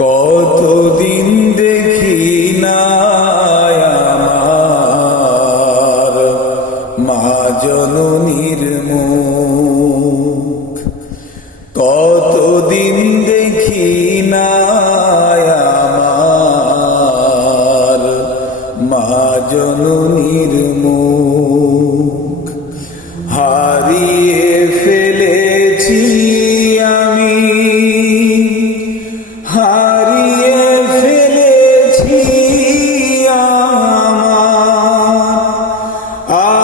কতদিন দেখি না আমার মা জননীর মুখ, কতদিন দেখি না আমার মা জননীর মুখ। হারিয়ে ফেলেছি আমি, হারিয়ে ফেলেছি আমার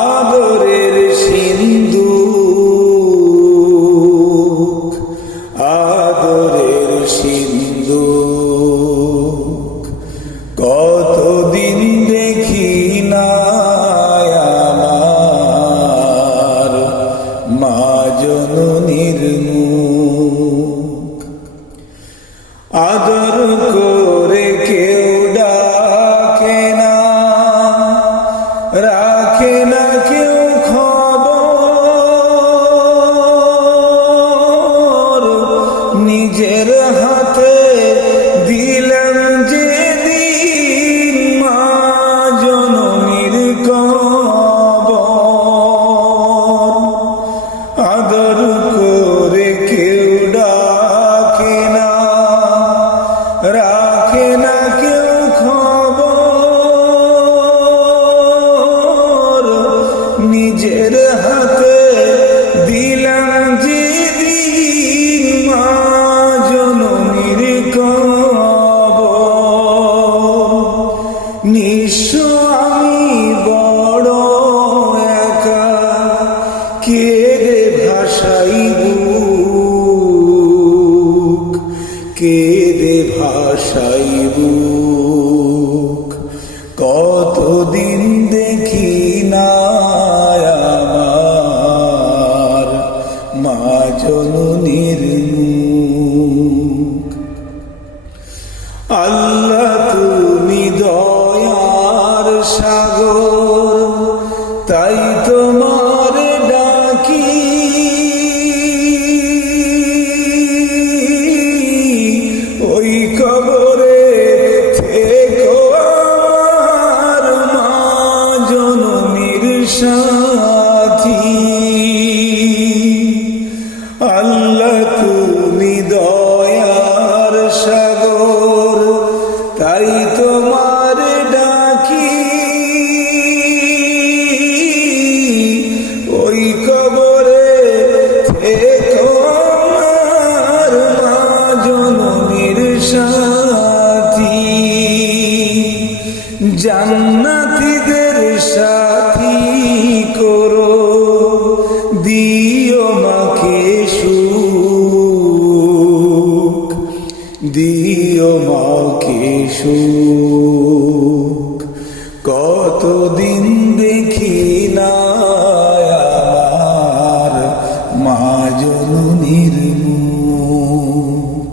আদরের সিন্ধুক, আদরের সিন্ধুক। কতদিন দেখি না আমার মা জননীর মুখ। আদর করে কেউ ডাকে না, রাখে না কেউ খবর, নিজের হাতে দিলেন যে দিন মা জননীর কবর। আদর করে কেউ ডাকে না, রাখে না কেউ খবর, নিজের হাতে দিলাম যে দিন মা জননীর কবর। নিঃস্ব আমি বড় একা, কে রে ভাসাইব, কে রে ভাসাইব। কতদিন দেখি না আমার মা জননীর মুখ। আল্লাহ তুমি দয়ার সাগর, তাই তোমার ডাকি, ওই কবরে থেকো আমার মা জননীর সাথী। আল্লাহ তুমি দয়ার সাগর, তাই তোমার ডাকি, ওই কবরে থেকো আমার মা জননীর সাথী। জান্নাতীদের সাথী করো, দিও মাকে সুখ, দিও মাকে সুখ। কতদিন দেখি না আমার মা জননীর মুখ।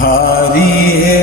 হারিয়ে